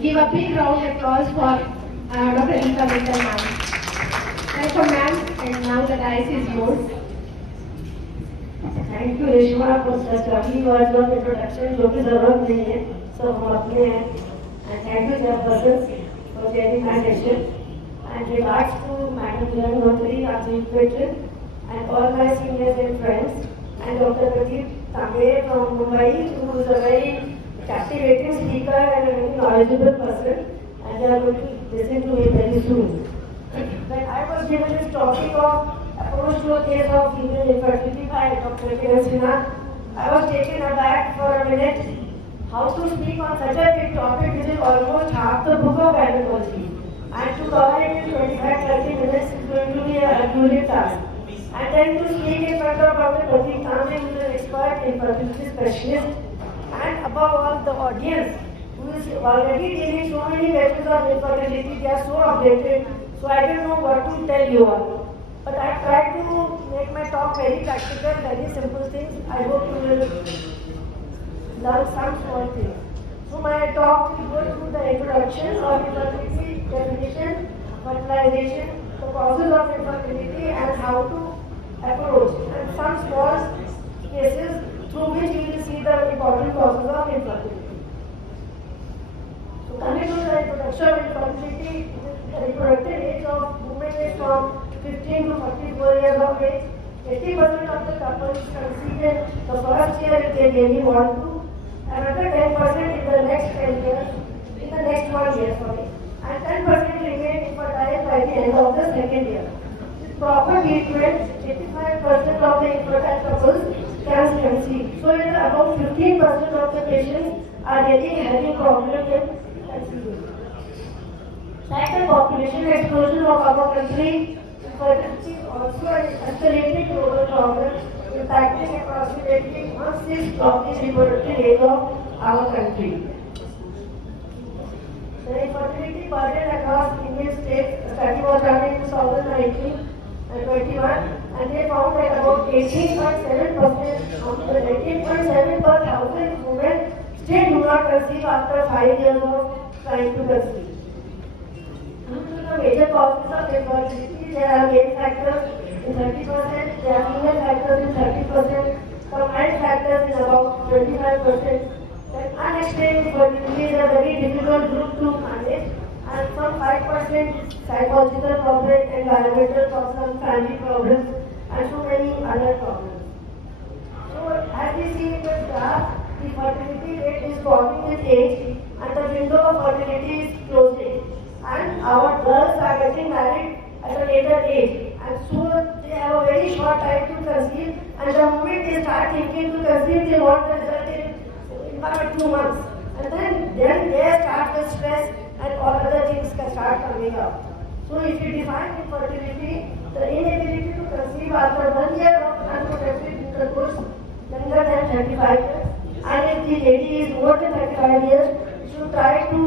Give a big round of applause for Dr. Rita Mittal ma'am. Welcome ma'am, and now the dice is yours. Thank you Reshma for such lovely words of introduction जो कि जरूरत नहीं है सब हम अपने हैं and thank you chairperson for chairing my session and regards to madam Kiran Mantri our chief patron and all my seniors and friends and Dr. Pradeep Tambe from Mumbai who is a very captivating speaker and a very knowledgeable person and you are going to listen to me very soon. When I was given this topic of approach to a case of female infertility by Dr. Kiran Sinha, I was taken aback for a minute how to speak on such a big topic which is almost half the book of gynecology. And to cover it in 25-30 minutes is going to be a Herculean task. And then to speak in front of Dr. Pradeep Tambe, who is an expert infertility specialist, and above all the audience, who is already dealing so many cases of infertility, they are so updated, so I don't know what to tell you all. But I tried to make my talk very practical, very simple things. I hope you will learn some small things. So my talk will go through the introduction of infertility, definition, fertilization, the causes of infertility and how to approach, and some small cases through which you will see the important causes of infertility. So coming to the introduction of infertility, the reproductive age of women is from 15 to 44 years of age. 80% of the couples conceive in the first year if they really want to. Another 10% in the next 10 years, in the next 1 year, sorry. And 10% remain infertile by the end of the second year. With proper treatment, 85% of the infertile couples can conceive. So about 15% of the patients are really having problems in conceiving. Like the population explosion of our country, infertility is also an escalating global problem impacting approximately 1/6 of the reproductive age of our country. The infertility burden across Indian states, a study was done in 2019 and 21, and they found that about 18.7% of the 18.7 per thousand women still do not conceive after 5 years of trying to conceive. Due to the major causes of infertility, there are male factors in 30%, there are female factors in 30%, combined factors in about 25%. Then unexplained infertility is a very difficult group to manage, and from 5% psychological problems, environmental problems, family problems, and so many other problems. So as we see in the graph, the fertility rate is falling with age, and the window of fertility is closing. And our girls are getting married at a later age, and so they have a very short time to conceive, and the moment they start thinking to conceive, they want the result in 1 or 2 months, and then they start the stress and all other things can start coming up. So if you define infertility, the inability to conceive after 1 year of unprotected intercourse, younger than 35 years, and if the lady is more than 35 years, should try to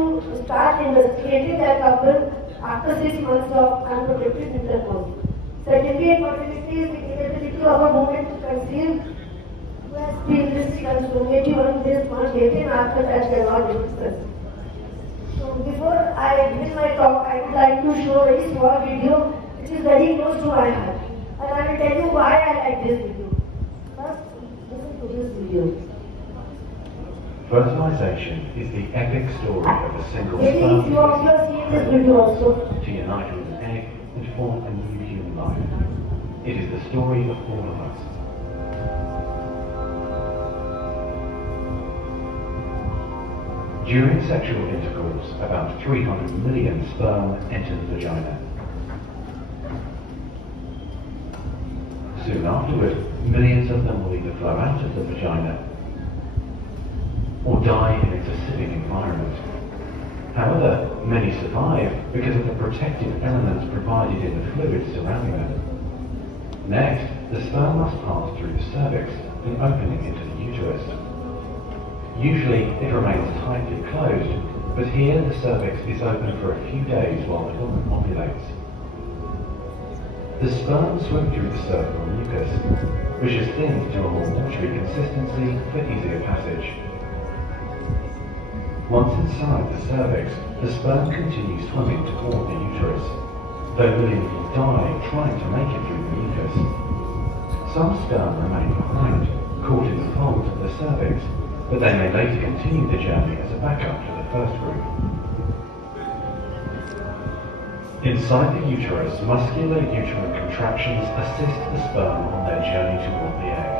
start investigating their couple after 6 months of unprotected intercourse. Secondly, infertility is the inability of a woman to conceive who has previously consumed, maybe one this, one dating, after that they are not able to conceive. So before I begin my talk, I would like to show a very small video which is very close to my heart. And I will tell you why I like this video. First, listen to this video. Fertilization is the epic story of a single Maybe sperm few of you have seen this video also. to unite with an egg and form a new human life. It is the story of all of us. During sexual intercourse, about 300 million sperm enter the vagina. Soon afterward, millions of them will either flow out of the vagina or die in its acidic environment. However, many survive because of the protective elements provided in the fluids surrounding them. Next, the sperm must pass through the cervix, an opening into the uterus. Usually, it remains tightly closed, but here the cervix is open for a few days while the woman ovulates. The sperm swim through the cervical mucus, which is thinned to a more watery consistency for easier passage. Once inside the cervix, the sperm continues swimming toward the uterus, though millions will die trying to make it through the mucus. Some sperm remain behind, caught in the folds of the cervix, but they may later continue the journey as a backup to the first group. Inside the uterus, muscular uterine contractions assist the sperm on their journey toward the egg.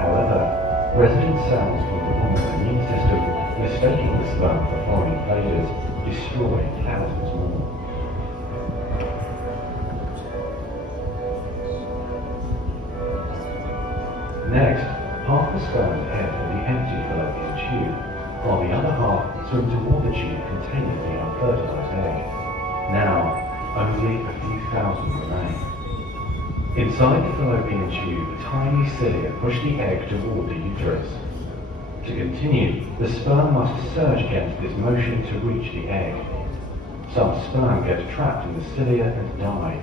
However, resident cells from the woman's immune system, mistaking the sperm for foreign invaders, destroy thousands more. Next, half the sperm head for the empty fallopian tube, while the other half swim toward the tube containing the unfertilized egg. Now, only a few thousand remain. Inside the fallopian tube, tiny cilia push the egg toward the uterus. To continue, the sperm must surge against this motion to reach the egg. Some sperm get trapped in the cilia and die.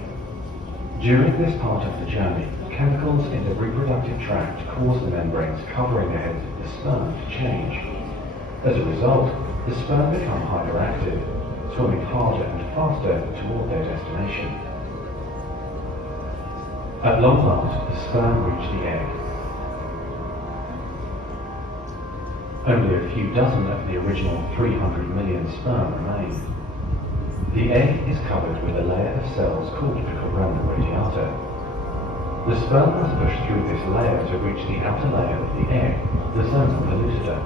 During this part of the journey, chemicals in the reproductive tract cause the membranes covering the heads of the sperm to change. As a result, the sperm become hyperactive, swimming harder and faster toward their destination. At long last, the sperm reach the egg. Only a few dozen of the original 300 million sperm remain. The egg is covered with a layer of cells called the corona radiata. The sperm must push through this layer to reach the outer layer of the egg, the zona pellucida.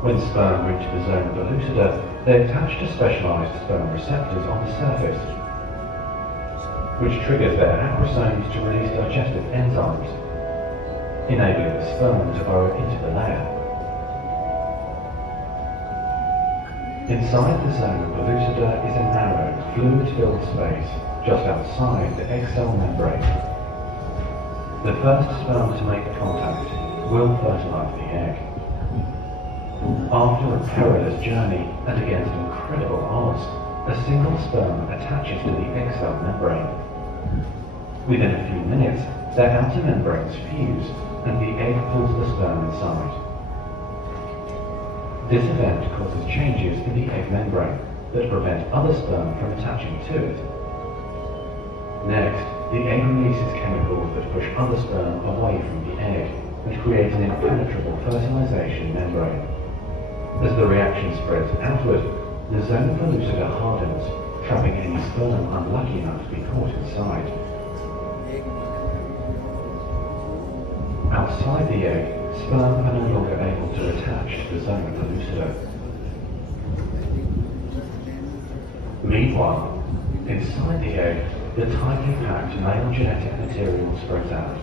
When sperm reach the zona pellucida, they attach to specialized sperm receptors on the surface, which triggers their acrosomes to release digestive enzymes, enabling the sperm to burrow into the layer. Inside the zona pellucida is a narrow, fluid-filled space just outside the egg cell membrane. The first sperm to make contact will fertilize the egg. After a perilous journey and against incredible odds, a single sperm attaches to the egg cell membrane. Within a few minutes, their outer membranes fuse and the egg pulls the sperm inside. This event causes changes in the egg membrane that prevent other sperm from attaching to it. Next, the egg releases chemicals that push other sperm away from the egg and create an impenetrable fertilization membrane. As the reaction spreads outward, the zona pellucida hardens, trapping any sperm unlucky enough to be caught inside. Outside the egg, sperm are no longer able to attach to the zona pellucida. Meanwhile, inside the egg, the tightly packed male genetic material spreads out.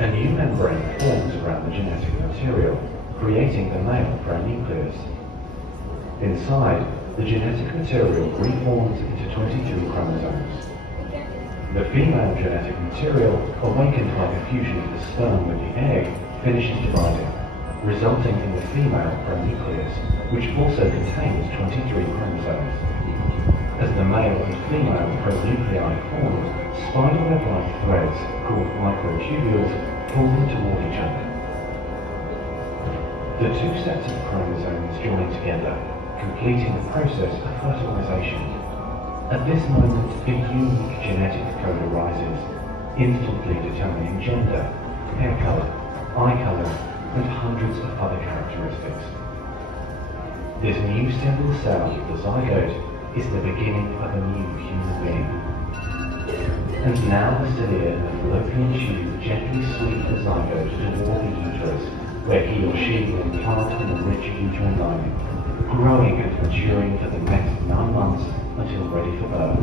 A new membrane forms around the genetic material, creating the male pronucleus. Inside, the genetic material reforms into 22 chromosomes. The female genetic material, awakened by the fusion of the sperm with the egg, finishes dividing, resulting in the female pronucleus, which also contains 23 chromosomes. As the male and female pronuclei form, spiderweb-like threads, called microtubules, pull them toward each other. The two sets of chromosomes join together, completing the process of fertilization. At this moment, a unique genetic code arises, instantly determining gender, hair color, eye color, and hundreds of other characteristics. This new single cell, the zygote, is the beginning of a new human being. And now the cilia in the fallopian tube gently sweep the zygote toward the uterus, where he or she will implant an rich uterine lining, growing and maturing for the next 9 months until ready for birth.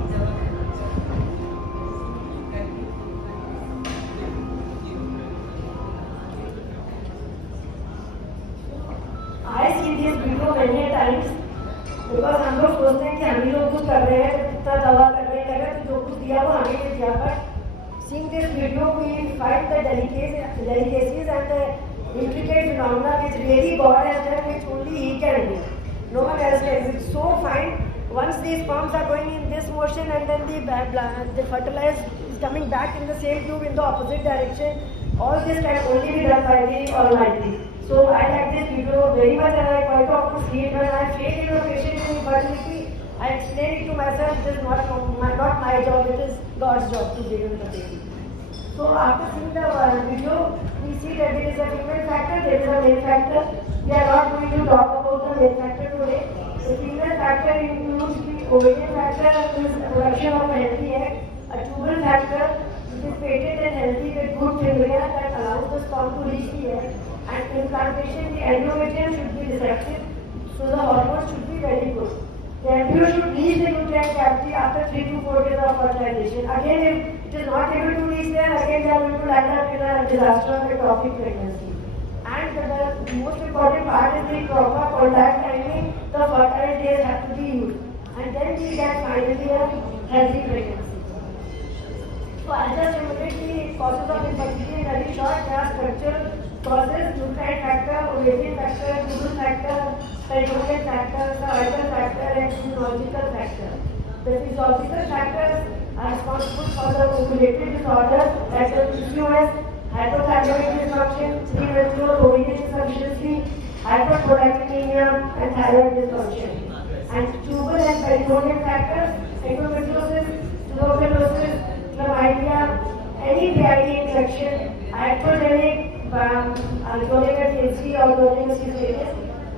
I see this video many times because हम लोग सोचते हैं कि हम ही लोग कुछ कर रहे हैं, कितना दवा कर रहे हैं, तो जो कुछ दिया वो हमें नहीं दिया, but seeing this video we find the delicacies and the intricate phenomena which really God has done, which only He can do. No one else can. It's so fine. Once these sperms are going in this motion and then the fertilized is coming back in the same tube in the opposite direction, All this can only be done by the Almighty. So I like this video very much and I quite often see it when I fail in a patient with infertility. I explain it to myself, it is not my job, it is God's job to give him the baby. So after seeing the video, we see that there is a female factor, there is a male factor. We are not going to talk about the male factor today. The female factor includes the ovarian factor, which is the production of a healthy egg, a tubal factor, which is patent and healthy with good fibria that allows the sperm to reach the egg, and implantation, the endometrium should be receptive, so the hormones should be very good. The embryo should reach the uterine cavity after 3 to 4 days of fertilization. Again, if it is not able to reach there, again they are going to land up in a disaster of ectopic pregnancy. And the most important part is the proper contact timing. The fertile days have to be used, and then we get finally a healthy pregnancy. So I'll just enumerate the causes of infertility in very short. There are structural causes: nutrient factor, ovarian factor, tubal factor, peritoneal factor, cervical factor, and physiological factor. The physiological factors are responsible for the ovulative disorders like PCOS, hypothyroid dysfunction, premature ovarian insufficiency, hyperprolactinemia, and thyroid dysfunction. And tubal and peritoneal factors: endometriosis, tuberculosis, chlamydia, any PID infection, iatrogenic, alcoholic AC or alcoholic cesarean,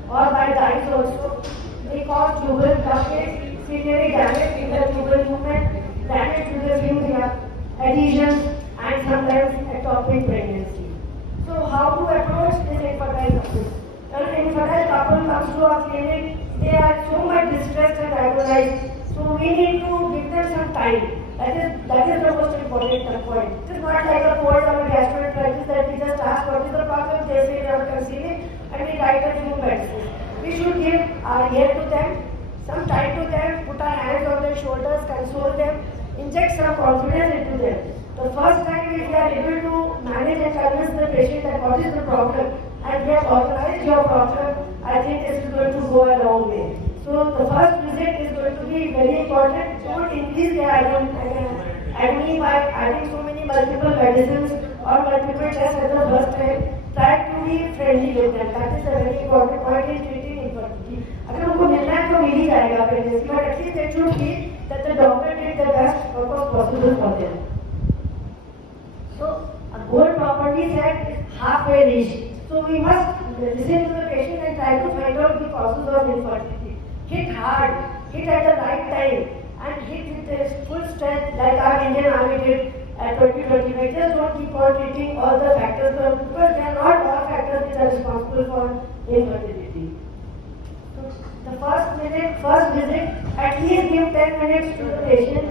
or by dyes also. They cause tubal blockage, ciliary damage in the tubal movement, damage to the fibula, adhesions, and sometimes ectopic pregnancy. So how to approach this infertile couple? When an infertile couple comes to our clinic, they are so much distressed and agonized. So we need to give them some time. That is the most important point. It is not like a cold or a gastroenteritis that we just ask what is the problem, they say they are conceiving, and we write a few medicines. We should give our ear to them, some time to them, put our hands on their shoulders, console them, inject some confidence into them. The first time if we are able to manage and convince the patient that what is the problem, and we have organized your problem, I think this is going to go a long way. So the first visit is going to be very important. Don't increase the agony by adding so many multiple medicines or multiple tests at the first time. Try to be friendly with them. That is a very important point in treating infertility. अगर उनको मिलना है तो मिल ही जाएगा pregnancy, but at least they should feel that the doctor did the best what was possible for them. So a goal properly set is halfway reached. So we must listen to the patient and try to find out the causes of infertility. Hit hard, hit at the right time, and hit with full strength like our Indian Army did at 2025. Just don't keep on treating all the factors because they are not all factors which are responsible for infertility. So the first visit, at least give 10 minutes to the patient,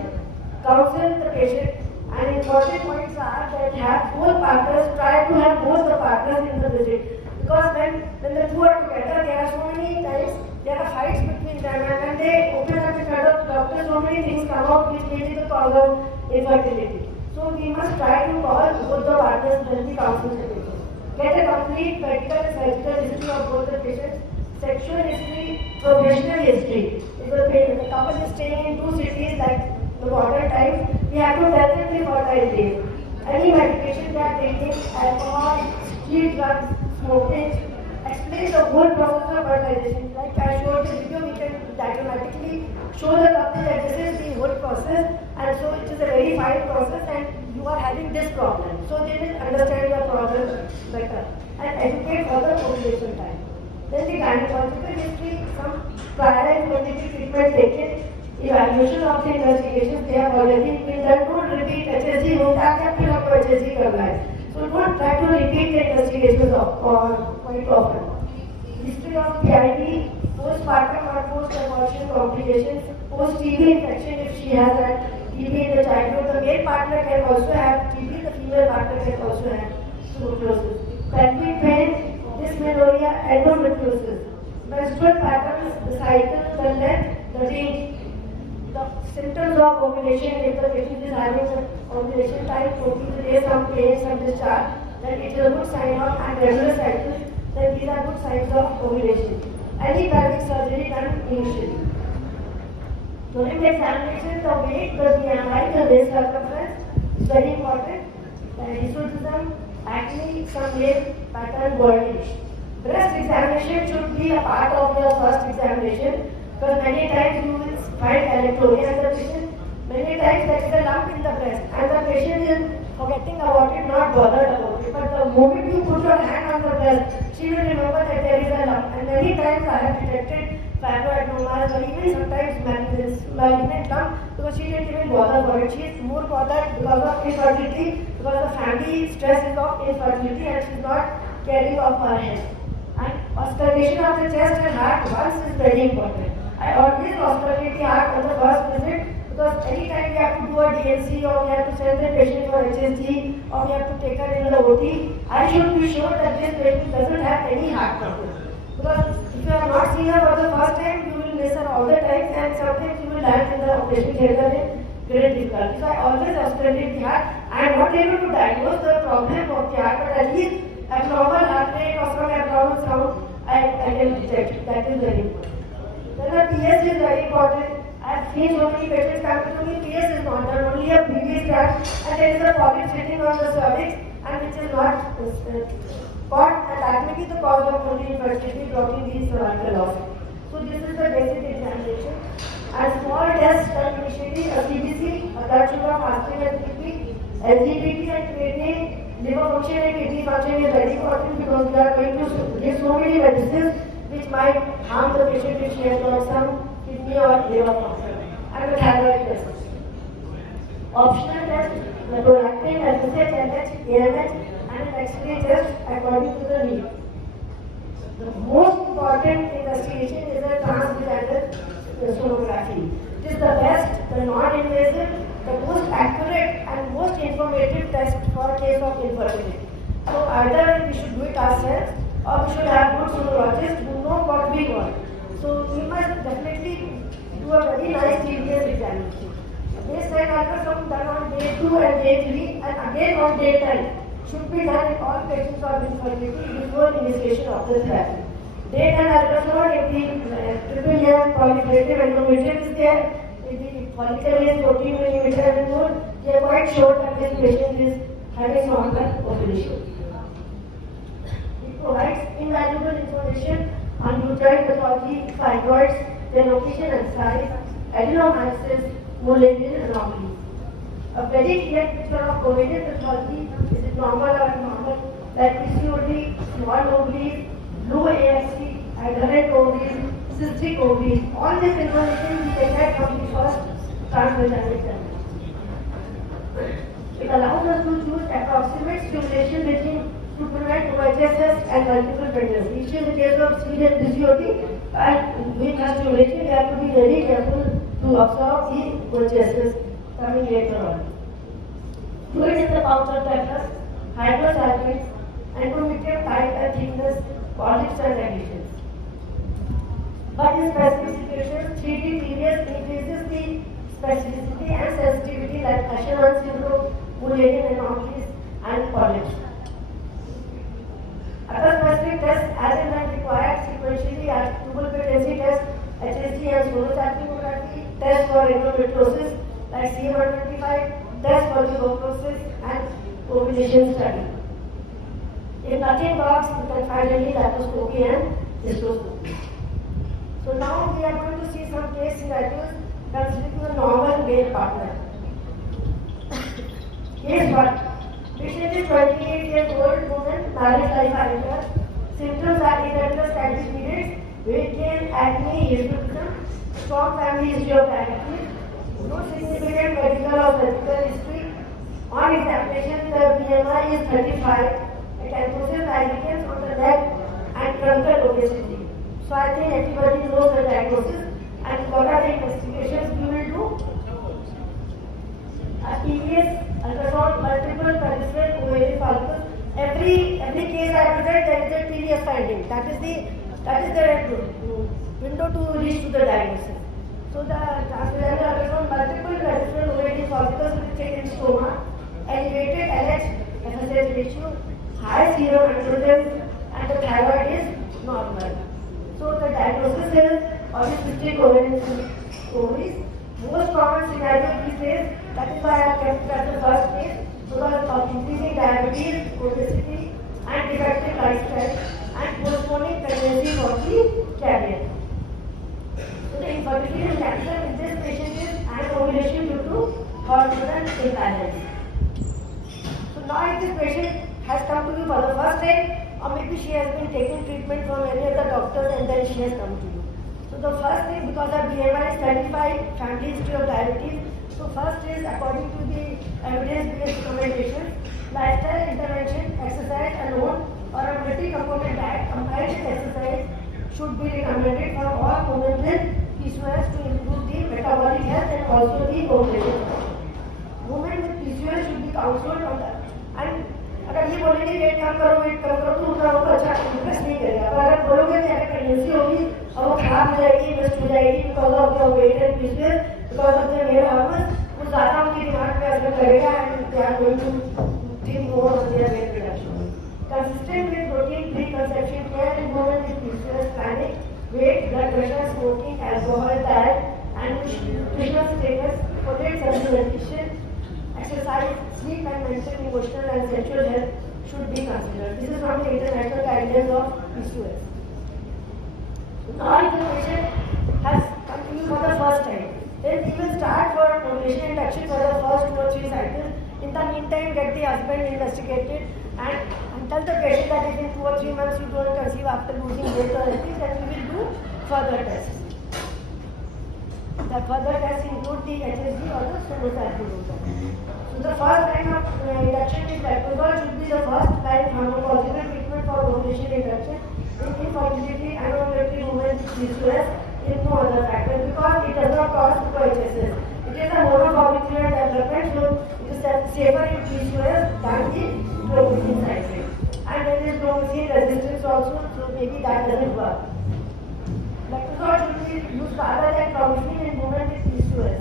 counsel the patient, and important points are that have both partners, try to have both the partners in the visit. Because when the two are together, there are so many times there are fights between them, and when they open up in front of the doctor, so many things come out which may be the cause of infertility. So we must try to call both the partners when we counsel the patient. Get a complete medical and surgical history of both the patients, sexual history, professional history. If the couple is staying in two cities like the border times, we have to tell them the fertile days. Any medication they are taking, alcohol, street drugs, smoking, explain the whole process of fertilization. Like I showed the video, we can diagrammatically show the couple that this is the whole process, and so it is a very fine process, and you are having this problem. So they will understand the problem better and educate for the ovulation time. Then the gynecological history, some prior and fertility treatment taken, evaluation of the investigations they have already been done. Don't repeat HSG, होता है फिर आपको HSG करना है. So don't try to repeat the investigations quite often. History of PID, postpartum or post-abortion complications, post-TB infection if she has had TB in the childhood. The male partner can also have TB, the female partner can also have tuberculosis. Pelvic pain, dysmenorrhea, endometriosis. Menstrual patterns, the cycle, the length, the range. The symptoms of ovulation, if the patient is having the ovulation time, 14 days, some pain, some discharge, then it is a good sign of and regular cycles, then these are good signs of ovulation. Any pelvic surgery done initially. During the examination, the weight, the BMI, the waist circumference is very important. The hirsutism acne, some male pattern baldness. Breast examination should be a part of your first examination because many times you will find atelectasia in the patient. Many times there is a lump in the breast and the patient is forgetting about it, not bothered about it. But the moment you put your hand on the breast, she will remember that there is a lump. And many times I have detected fibroadenomas or even sometimes malignant lump because she didn't even bother about it. She is more bothered because of infertility, because the family stress is of infertility and she is not caring of her health. And auscultation of the chest and heart once is very important. I always auscultate the heart on the first visit because anytime we have to do a DNC or we have to send the patient for HSG or we have to take her in the OT, I should be sure that this patient doesn't have any heart problem. Because if you have not seen her for the first time, you will miss her all the time and sometimes you will land in the operation theatre in great difficulty. So I always auscultate the heart. I am not able to diagnose the problem of the heart, but at least abnormal heart rate or some abnormal sound I can detect. That is very important. Then the PS is very important. I have seen so many patients come to me, PS is not done, only a previous tract and there is a polyp sitting on the cervix and which is not caught and that may be the cause of only infertility blocking these cervical loss. So this is the basic examination. And small tests done initially, a CBC, a blood sugar, fasting and BP, LGBT and creatinine, liver function and kidney function is very important because we are going to give so many medicines which might harm the patient if she has got some kidney or liver function. And the thyroid test. Optional test, the prolactin, FSH, LH, AMH and an X-ray test according to the need. The most important investigation is a transvaginal sonography. It is the best, the non-invasive, the most accurate and most informative test for case of infertility. So either we should do it ourselves or we should have good sonologists who know what we want. So we must definitely do a very nice TBS examination. Baseline ultrasound done on day 2 and day 3 and again on day 10 should be done in all patients of infertility before initiation of the therapy. Day 10 ultrasound, if the triple year proliferative endometrium is there, if the follicle is 14 mm and more, we are quite sure that this patient is having normal ovulation. It provides invaluable information on uterine pathology, fibroids, their location and size, adenomyosis, Mullerian anomaly. A very clear picture of ovarian pathology, is it normal or abnormal, like PCOD, small ovaries, low AFC, adherent ovaries, cystic ovaries. All this information we can get from the first transvaginal examination. It allows us to choose approximate stimulation regime to prevent OHSS and multiple pregnancies. Each in the case of serious PCOD and doing a stimulation, we have to be very careful to observe the OHSS coming later on. Fluid in the pouch of the hydrosalpines, endometrium type and thickness, polyps and adhesions. But in specific situations, 3D TBS increases the specificity and sensitivity like Asherman syndrome, Mullerian anomalies and polyps. Other specific tests as and when required sequentially are tubal patency test, HSG and sonography, test for endometriosis like CA125, test for tuberculosis and ovulation study. In nothing box, you can finally laparoscopy and cystoscopy. So now we are going to see some case scenarios considering a normal male partner. Case 1. Patient is 28 years old woman, married life arrangement. Symptoms are irregular scanty periods, weight gain, acne, hirsutism, strong family history of diabetes, no significant medical or medical history. On examination, the BMI is 35. It exposes aggregates on the neck and truncal obesity. So I think everybody knows the diagnosis and what are the investigations we will do. TBS, ultrasound, multiple peripheral ovarian follicles. Every case I present, there is a TBS finding. That is the window to reach to the diagnosis. So the transvaginal ultrasound, multiple peripheral ovarian follicles with thick in stoma, elevated LH FSH ratio, high serum androgens, and the thyroid is normal. So the diagnosis is polycystic ovarian ovaries. Most common scenario these days, that is why I kept it as the first case, because of increasing diabetes, obesity, and defective lifestyle, and postponing pregnancy for the carrier. So the infertility and cancer in this patient is an ovulation due to hormonal imbalance. So now if this patient has come to you for the first time, or maybe she has been taking treatment from any of the doctors and then she has come to you. So the first thing, because her BMI is 35, family history of diabetes, so first is according to the evidence-based recommendations, lifestyle intervention, exercise alone or a multi-component diet combined with exercise should be recommended for all women with PCOS to improve the metabolic health and also the ovulation. Women with PCOS should be counseled on that. And अगर ये बोलेंगे wait कम करो तो उनका उनको अच्छा interest नहीं करेगा। पर अगर बोलोगे कि अगर प्रेगनेंसी होगी और वो खराब हो जाएगी, वेस्ट हो जाएगी because of your weight and PCOS, because of the male hormones, वो ज़्यादा उनकी दिमाग पे असर करेगा and they are going to think more on their weight reduction. Consistent with routine preconception care in women with PCOS planning, weight, blood pressure, smoking, alcohol, diet, and nutritional status, moderate supplementation, exercise, sleep and mental, emotional and sexual health should be considered. This is from the international guidelines of PCOS. Now if the patient has come to you for the first time, then we will start for ovulation induction for the first 2 or 3 cycles. In the meantime, get the husband investigated and tell the patient that if in 2 or 3 months you don't conceive after losing weight or anything, then we will do further tests. The further tests include the HSG or the sonocytology. So the first line of induction is letrozole should be the first line pharmacological treatment for ovulation induction in infertility and ovulatory women with PCOS in no other factor because it does not cause HSS. It is a monofollicular development, so it is safer in PCOS than the clomiphene cycle. And there is clomiphene resistance also, so maybe that doesn't work. Letrozole should be used rather than clomiphene in women with PCOS.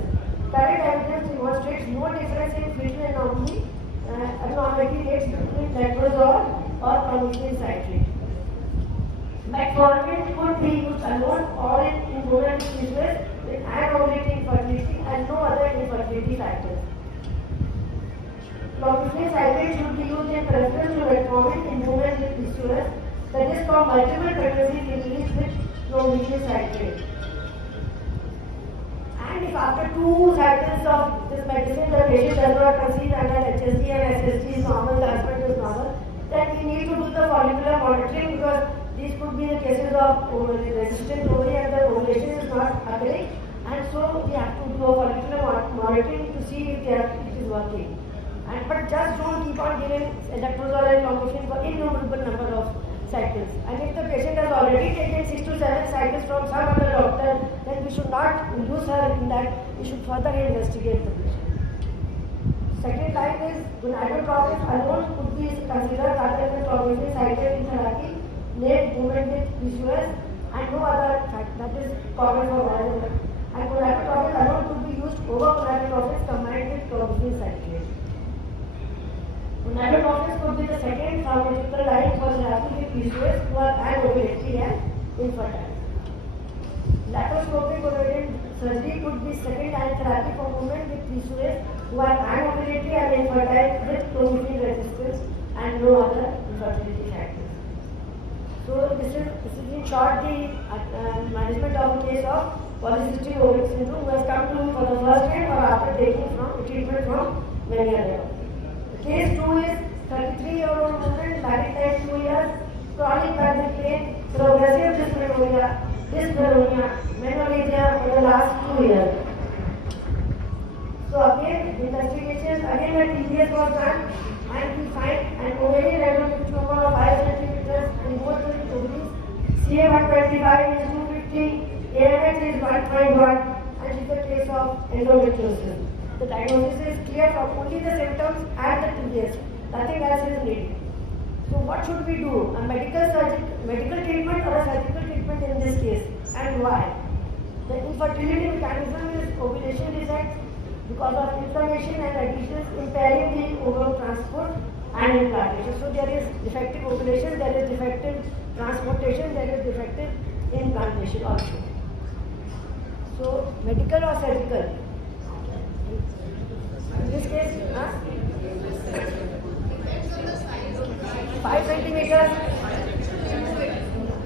Current evidence demonstrates no difference in fetal abnormality rates between letrozole or clomiphene citrate. Metformin could be used alone or in women with PCOS with anovulating infertility and no other infertility factors. Clomiphene citrate should be used in preference to metformin in women with PCOS. The risk of multiple pregnancies increases with clomiphene citrate. And if after 2 cycles of this medicine the patient does not conceive and an HSG and SSG is normal, the husband is normal, then we need to do the follicular monitoring because these could be the cases of resistant ovary and the ovulation is not occurring, and so we have to do a follicular monitoring to see if it is working. But just don't keep on giving letrozole and clomiphene for innumerable number of cycles. And if the patient has already taken 6 to 7 cycles from some other doctor, then we should not lose her in that. We should further investigate the patient. Second line is gonadotropin alone could be considered rather than clomiphene citrate in therapy. Named women with PCOS and no other fact that is common for all. And gonadotropin alone could be used over gonadotropin combined with clomiphene citrate. Gonadotropin could be the second pharmaceutical line for therapy with PCOS who are anovulatory and infertile. Laparoscopic ovarian surgery could be second line therapy for women with PCOS who are anovulatory and infertile with clomiphene resistance and no other infertility factors. So this is in short the management of a case of polycystic ovarian syndrome who has come to me for the first time or after taking treatment from many others. Case 2 is 33-year-old woman, married type 2 years, chronic pelvic pain, progressive dysmenorrhea, menorrhagia for the last 2 years. So again, investigations, again the TBS was done and we find an ovarian adenoma of 5 centimeters in both the ovaries. CA125 is 250, AMH is 1.1 and it is a case of endometriosis. The diagnosis is clear from only the symptoms and the TBS. Nothing else is needed. So what should we do? A medical treatment or a surgical treatment in this case, and why? The infertility mechanism is ovulation defects because of inflammation and adhesions impairing the ovular transport and implantation. So there is defective ovulation, there is defective transportation, there is defective implantation also. So medical or surgical? In this case, 5 centimeters.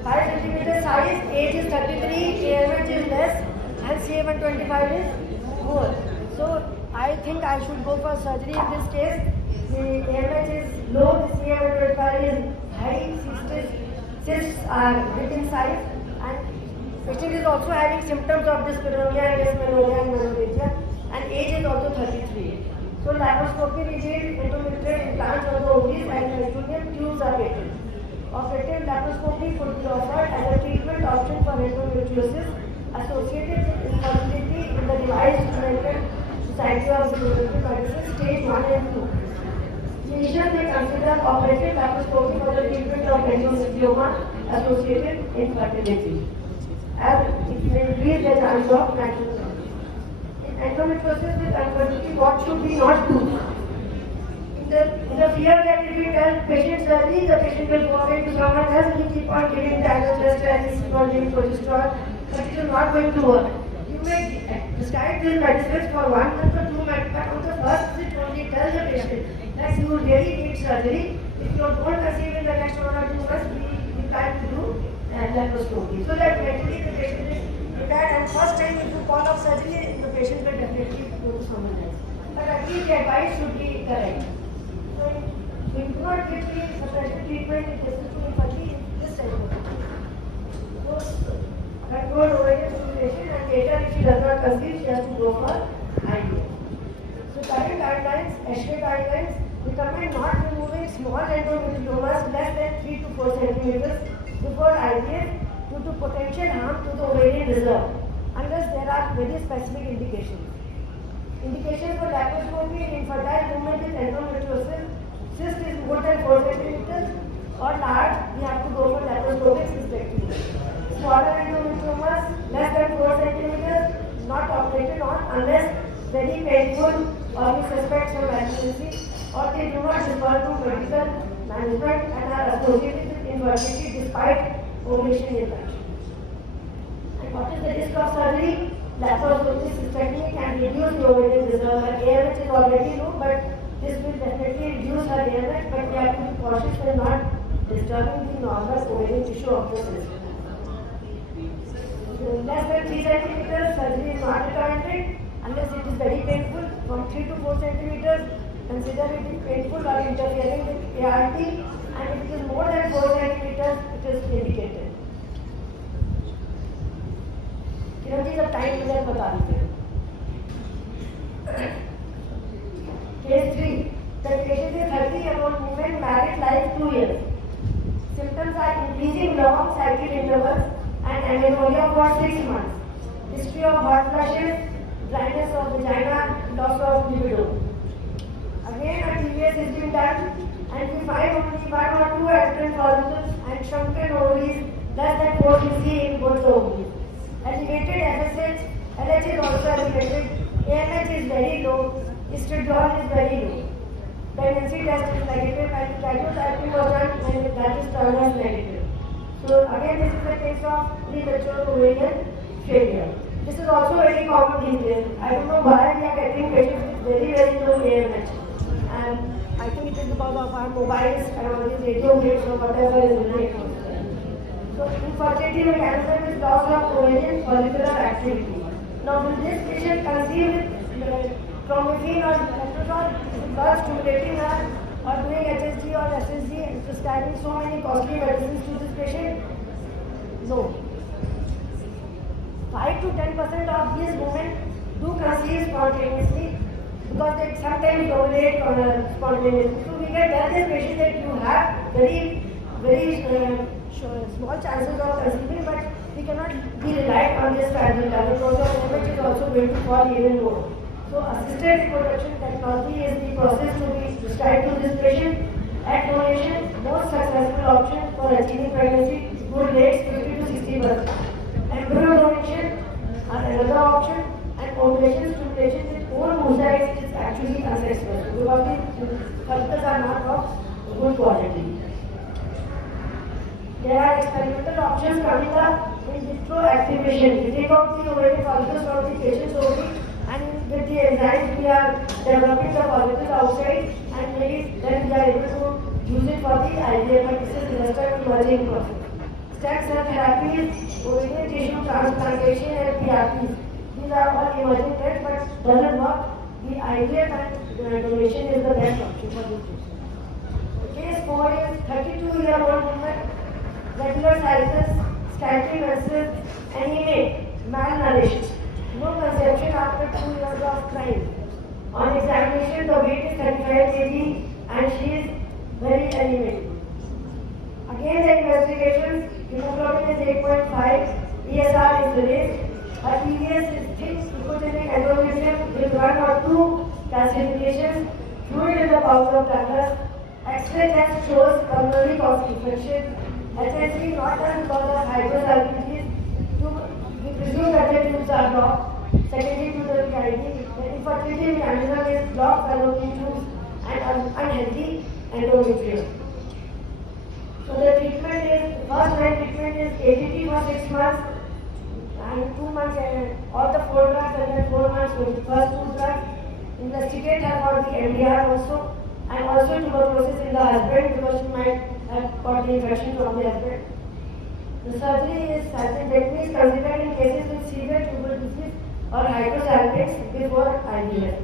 5 centimeters size, age is 33, AMH is less, and CA125 is more. So I think I should go for surgery in this case. The AMH is low, the CA125 is high, cysts are big in size, and patient is also having symptoms of dyspareunia and dysmenorrhea and menorrhagia, and age is also 33. So laparoscopy revealed endometrial implants on the ovaries and peritoneal tubes are patent. Operative laparoscopy could be offered as a treatment option for endometriosis associated with infertility in the revised American Society of Reproductive Medicine stage 1 and 2. Clinicians may consider operative laparoscopy for the treatment of endometrioma associated infertility, as it may increase the chance of natural birth. In endometriosis with infertility, what should we not do? In the fear that if we tell patients early, the patient will go away to someone else, we keep on giving diagnosis and or giving progesterone, but it is not going to work. You may prescribe these medicines for 1 month or 2 months, but on the first visit only tell the patient that you really need surgery. If you don't conceive in the next 1 or 2 months, we plan to do laparoscopy. So that mentally the patient is prepared, and first time if you call off surgery, the patient will definitely go to someone else. But at least the advice should be correct. So we do not give the suppression treatment in cases to infertility in this type of control ovarian stimulation, and later if she does not conceive, she has to go for IVF. So current guidelines, ASHRAE guidelines, recommend not removing small endometriomas less than 3 to 4 centimeters before IVF due to potential harm to the ovarian reserve, unless there are very specific indications. Indications for laparoscopy in infertile women with endometriosis, cyst is more than 4 centimeters or large, we have to go for laparoscopic cystectomy. Smaller endometriomas, less than 4 centimeters, not operated on unless very painful or you suspect some malignancy, or they do not refer to medical management and are associated with infertility despite ovulation infection. And what is the risk of surgery? Laparoscopic cystectomy can reduce the ovarian reserve. Her AMH is already low, but this will definitely reduce her AMH, but we have to be cautious in not disturbing the normal ovarian tissue of the cyst. Less than 3 centimeters, surgery is not recommended unless it is very painful. From 3 to 4 centimeters, consider it painful or interfering with ART, and if it is more than 4 centimeters, it is indicated. Kiran ji, सब time minute बता दीजिए. Case 3. The patient is 30-year-old woman, married, life 2 years. Symptoms are increasing long cycle intervals and amenorrhea for 6 months. History of hot flushes, dryness of vagina, loss of libido. Again, a TVS has been done, and we find only 1 or 2 adult follicles and shrunken ovaries, less than 4 cc in both the ovaries. Elevated FSH, LH is also elevated, AMH is very low, estradiol is very low. Pregnancy test is negative, and cardiothoracic was done, and that is turned as negative. So again, this is a case of premature ovarian failure. This is also very common these days. I don't know why we are getting patients with very, very low AMH. And I think it is because of our mobiles and all these radio waves or whatever is in it. So infertility mechanism is loss of ovarian follicular activity. Now will this patient conceive with clomiphene or letrozole without stimulating her or doing HSG or SSG and prescribing so many costly medicines to this patient? No. 5 to 10% of these women do conceive spontaneously because they sometimes ovulate spontaneously. So we can tell this patient that you have very small chances of conceiving, but we cannot be reliant on this strategy because your OMH is also going to fall even more. So assisted reproduction technology is the process to be prescribed to this patient. At donation, most successful option for achieving pregnancy, good rates 50 to 60%. Embryo donation are another option, and ovulation stimulation with own oocytes is actually unsuccessful because the follicles are not of good quality. There are experimental options coming up in vitro activation. We take out the ovarian follicles from the patient's ovary, and in with the enzymes we are developing the follicles outside and maybe then we are able to use it for the IVF, but this is just an emerging process. Stem cell therapies, ovarian tissue transplantation and PRPs. These are all emerging trends but doesn't work. The IVF and donation is the best option for this patient. Case 4 is 32-year-old woman, regular cycles, scanty menses, anemic, malnourished. No conception after 2 years of trying. On examination, the weight is 35 kg and she is very anemic. Again, the investigations, hemoglobin is 8.5, ESR is raised, her TDS is thick, ecogenic endometrium with 1 or 2 calcifications, fluid in the pouch of bladder, X-ray test shows pulmonary cause infection, HSV not done because of hydrosalpinase. We presume that the tubes are blocked. Secondary to the PID, the infertility mechanism is blocked fallopian tubes and unhealthy endometrium. So the treatment is, first line treatment is ADT for 6 months and 2 months, all the 4 drugs and then 4 months for the first 2 drugs. Investigate her for the MDR also and also tuberculosis in the husband because she might have got the infection from the husband. The surgery is salpingectomy is considered in cases with severe tuberculosis or hydrosalpinx before IVF.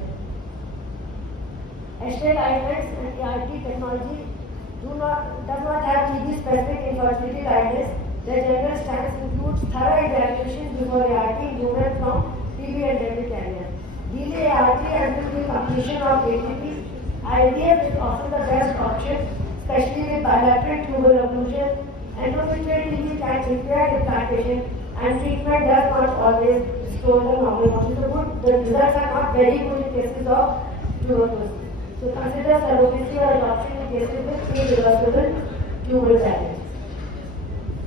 Estate items and ART technology does not have TB specific infertility guidance. Their general stance includes thorough evaluation before ART in women from TB endemic areas. Delay ART until the completion of ATP. IVF is often the best option, especially with bilateral tubal occlusion. Endometrial TB can require implantation and treatment does not always restore the normal function. The results are not very good in cases of tuberculosis. So consider surrogacy or adoption in cases with irreversible tubal damage.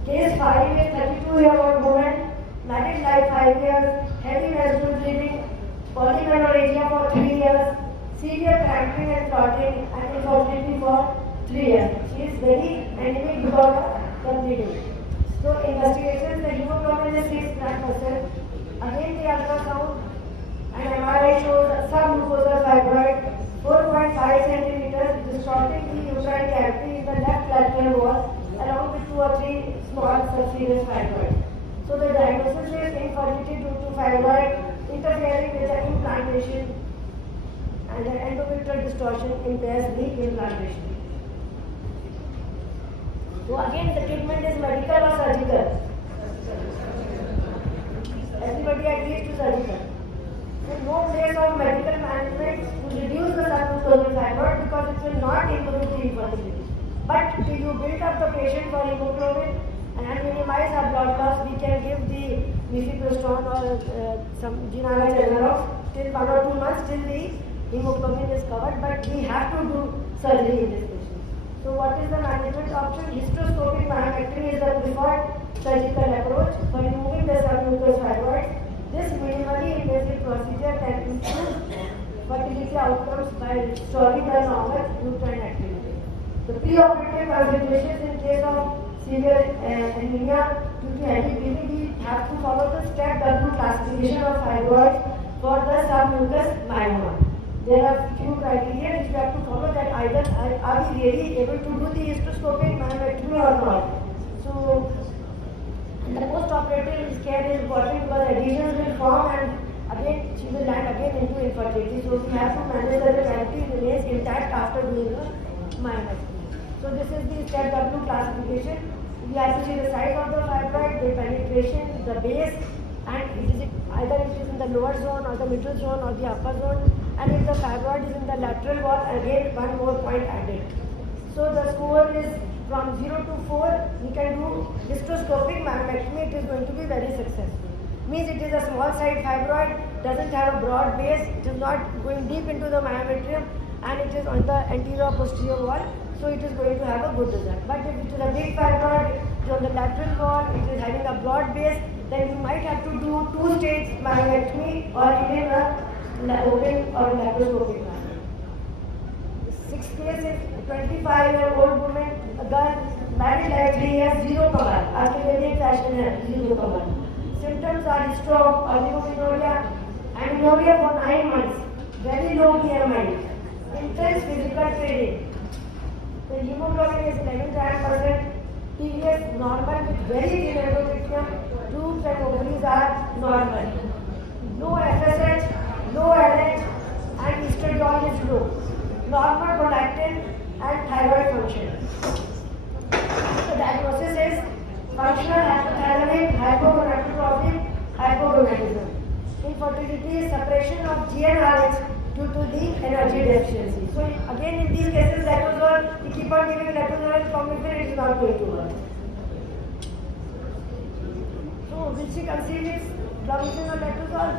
Case 5 is 32-year-old woman, married life 5 years, heavy menstrual bleeding, polymenorrhagia for 3 years, severe cramping and clotting and infertility for 3 years. She is very anemic because of the bleeding. So investigations, the hemoglobin is 6%. Again the ultrasound and MRI shows submucosal fibroid 4.5 centimeters distorting the uterine cavity in the left lateral wall along with 2 or 3 small subserous fibroids. So the diagnosis is infertility due to fibroid interfering with the implantation and the endometrial distortion impairs the implantation. So again the treatment is medical or surgical. Everybody agrees to surgical. There is no place of medical management to reduce the submucosal fibroid because it will not improve the infertility. But if you build up the patient for hemoglobin and minimize our blood loss, we can give the mifepristone or some Genara Celerox till 1 or 2 months till the hemoglobin is covered, but we have to do surgery in this patient. So what is the management option? Hysteroscopic myomectomy is the preferred surgical approach for removing the submucous fibroid. This minimally invasive procedure can improve fertility outcomes by restoring the normal uterine activity. The preoperative considerations in case of severe anemia due to heavy bleeding, we have to follow the step W classification of fibroids for the submucous myoma. There are few criteria which we have to follow, that either are we really able to do the hysteroscopic myomectomy or not. So the post-operative care is important because adhesions will form and again she will land again into infertility. So we have to manage that the cavity remains intact after doing the myomectomy. So this is the step W classification. We have to see the size of the fibroid, the penetration, the base, and either it is in the lower zone or the middle zone or the upper zone. And if the fibroid is in the lateral wall, again one more point added. So the score is from 0 to 4. We can do hysteroscopic myomectomy. It is going to be very successful. Means it is a small side fibroid, doesn't have a broad base, it is not going deep into the myometrium, and it is on the anterior posterior wall. So it is going to have a good result. But if it is a big fibroid, it is on the lateral wall, it is having a broad base, then you might have to do 2-stage myomectomy or even a open or laparoscopic myomectomy. The 6th case is a 25-year-old woman, a girl, married like 3 years, zero cover. After fashion, zero cover. Symptoms are stroke, oligomenorrhea, and pneumonia for 9 months, very low BMI, intense physical training. The hemoglobin is 11%, TVS normal with very thin endometrium, tubes and ovaries are normal. No FSH, no LH, and estradiol is low. Normal prolactin and thyroid function. The diagnosis is functional hypothalamic hypogonadotrophic hypogonadism. Infertility is suppression of GnRH due to the energy deficiency. So again in these cases letrozole, we keep on giving letrozole and clomiphene, it is not going to work. So will she conceive with clomiphene or letrozole?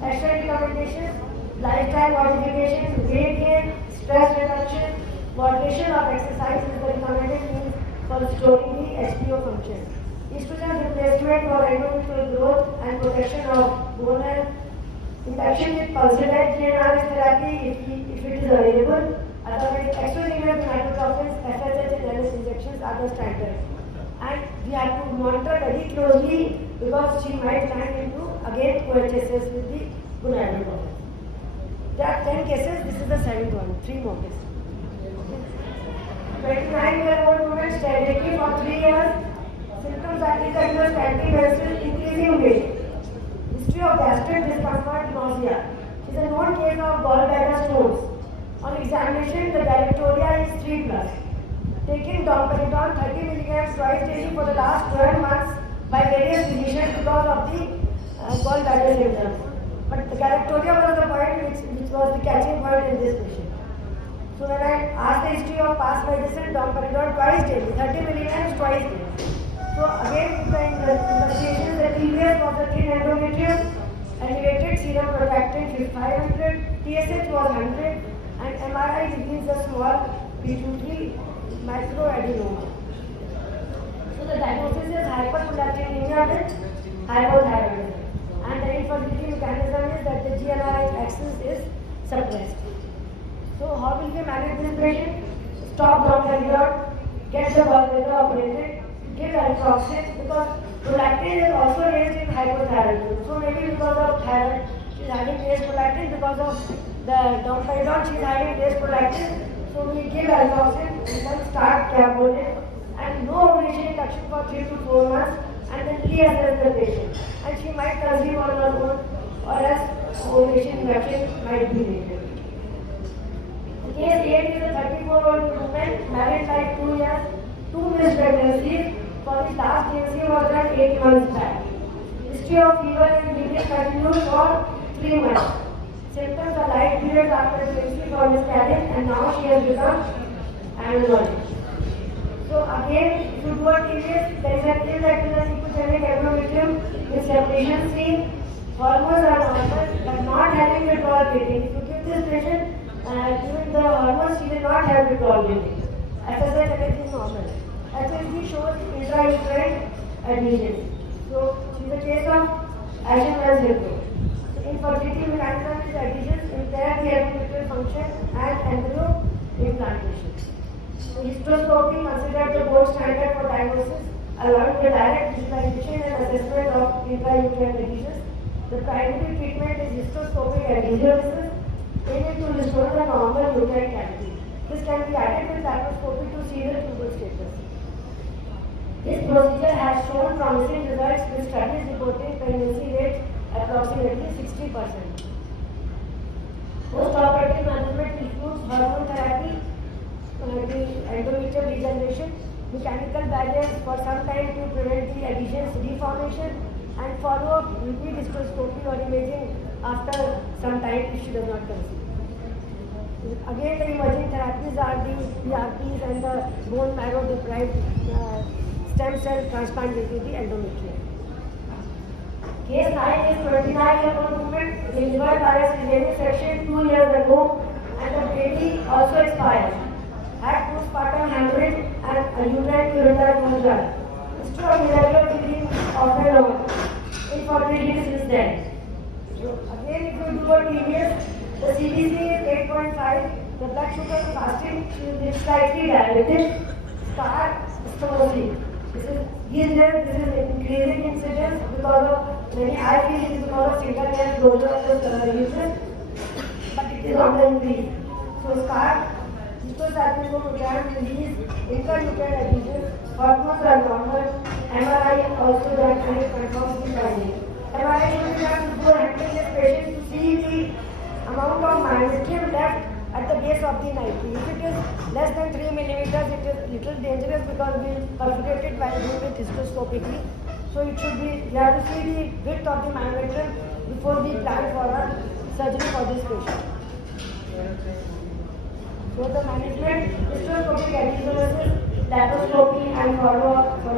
Extra recommendations, lifestyle modification, weight gain, stress reduction, moderation of exercise is the recommended means for restoring the HPO function. Estrogen replacement for endometrial growth and protection of bone health. Induction with pulsatile GnRH therapy if it is available. Otherwise, exogenous gonadotropins, FSH and LH injections are the standard. And we have to monitor very closely because she might land into again cohesiveness with the gonadotropins. There are 10 cases, this is the 7th one, 3 more cases. 29-year-old woman sterility for 3 years. Symptoms are continuous anti-menstrual, increasing weight. History of gastric discomfort, nausea. She is a known case of gallbladder stones. On examination, the galactoria is 3+. Taking domperidone 30 mg twice daily for the last 12 months by various physicians because of the gallbladder symptoms. But the galactoria was the point which was the catching point in this patient. So when I asked the history of past medicine, domperidone twice daily, 30 mg twice daily. So again, the investigations, the TVS was the thin endometrium, elevated serum prolactin 500, TSH was 100, and MRI reveals a small pituitary microadenoma. So the diagnosis is hyperprolactinemia with hypothyroidism, and the infertility mechanism is that the GnRH axis is suppressed. So how will we manage this patient? Stop domperidone, get the gallbladder operated, give alloxin because prolactin is also raised in hypothyroidism. So maybe because of thyroid, she is having raised prolactin, because of the domperidone, she is having raised prolactin. So we give alloxin and then start cabolin and no ovulation induction for 3 to 4 months and then reassess the patient. And she might conceive on her own or else ovulation induction might be needed. Case 8 is a 34-year-old woman married like 2 years, 2 missed pregnancies. For the last pregnancy was done 8 months back. History of fever and bleeding continued for 3 months. Symptoms are light periods after pregnancy for miscarriage and now she has become amenorrheic. So again, if you do a TVS, there is an irregular ecogenic endometrium with separation seen. Hormones are normal but not having withdrawal bleeding. If you give this patient given the hormones, she will not have withdrawal bleeding. FSH is normal. HSG shows intrauterine adhesions. So she is a case of Ashenvall syndrome. So infertility mechanism is adhesions, impair the endometrial function and embryo implantation. So hysteroscopy considered the gold standard for diagnosis, allowing the direct visualization and assessment of intrauterine adhesions. The primary treatment is hysteroscopic adhesiosis, aiming to restore the normal uterine cavity. This can be added with laparoscopy to see the tubal status. This procedure has shown promising results with studies reporting pregnancy rates approximately 60%. Post-operative management includes hormone therapy, the endometrial regeneration, mechanical barriers for some time to prevent the adhesions reformation, and follow-up repeat hysteroscopy or imaging after some time if she does not conceive. Again, the emerging therapies are the PRPs and the bone marrow deprived stem cell transplant into the endometrium. Case 9 is 29-year-old woman delivered by a cesarean section 2 years ago and the baby also expired. Had postpartum hemorrhage and a uterine ureter was done. History of irregular bleeding of the lower. Infertility since then. So again, if you do a TVS, the CBC is 8.5, the blood sugar fasting is slightly dilated, scar stenosis. This is increasing incidence because of many, I feel it is because of single layer closure of the uterus, but it is on the increase. So scar, cystocytic program release intranuclear adhesions, hormones are normal, MRI also done and it confirms the finding. MRI should be done before handling this patient to see the amount of myometrium left at the base of the Nike. If it is less than 3 millimeters, it is little dangerous because we perforate it while doing it histoscopically. So it should be, we have to see the width of the myometrium before we plan for a surgery for this patient. So the management, histoscopic adhesiosis, laparoscopy and follow-up for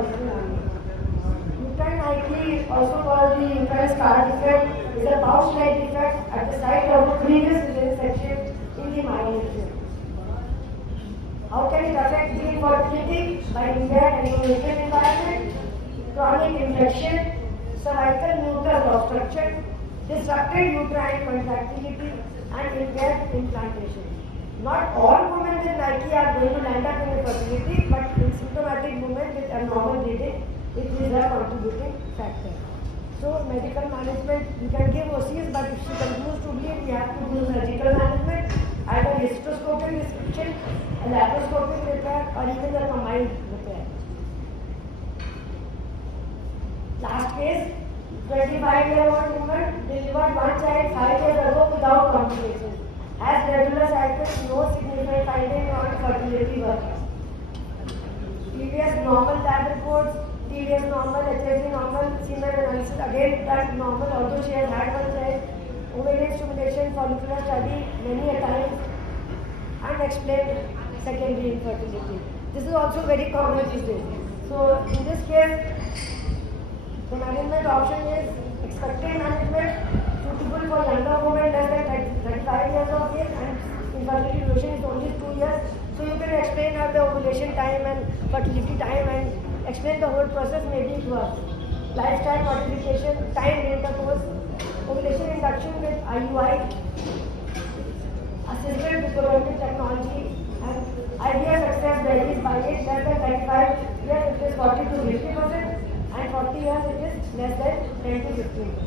uterine Nike, also called the uterine scar defect, is a pouch-like defect at the site of a previous uterine section in the myometrium. How can it affect the infertility? By impaired endometrial environment, chronic infection, cervical mucus obstruction, disrupted uterine contractility, and impaired implantation. Not all women with Nike are going to land up in infertility, but in symptomatic women with abnormal bleeding, it is a contributing factor. So medical management, we can give OCs, but if she continues to bleed, we have to do surgical management, either histoscopic restriction, a laparoscopic repair, or even the combined repair. Last case, 25-year-old woman delivered one child 5 years ago without complications. Has regular cycles, no significant finding on fertility workup. TVS normal lab reports, TVS normal, HSG normal, semen analysis again that normal, although she has had one child. Ovarian stimulation, follicular study many a times, unexplained secondary infertility. This is also very common these days. So in this case, the management option is expected management, suitable for younger women less than 35 years of age, and infertility duration is only 2 years. So you can explain her the ovulation time and fertility time and explain the whole process maybe to us. Lifestyle modification, time intercourse, ovulation induction with IUI, assisted reproductive technology, and IVF success varies by age less than 35 years it is 40 to 50%, and 40 years it is less than 10 to 15%.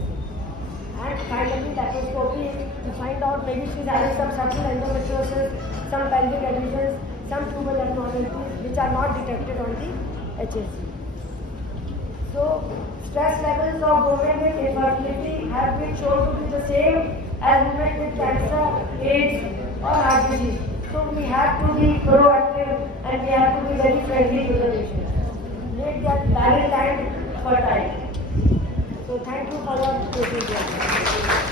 And finally, laparoscopy to find out maybe she's having some subtle endometriosis, some pelvic adhesions, some tubal abnormalities which are not detected on the HSG. So, stress levels of women with infertility have been shown to be the same as women with cancer, AIDS, or heart disease. So, we have to be proactive and we have to be very friendly to the patient. Make their barren land fertile. So thank you for your patience.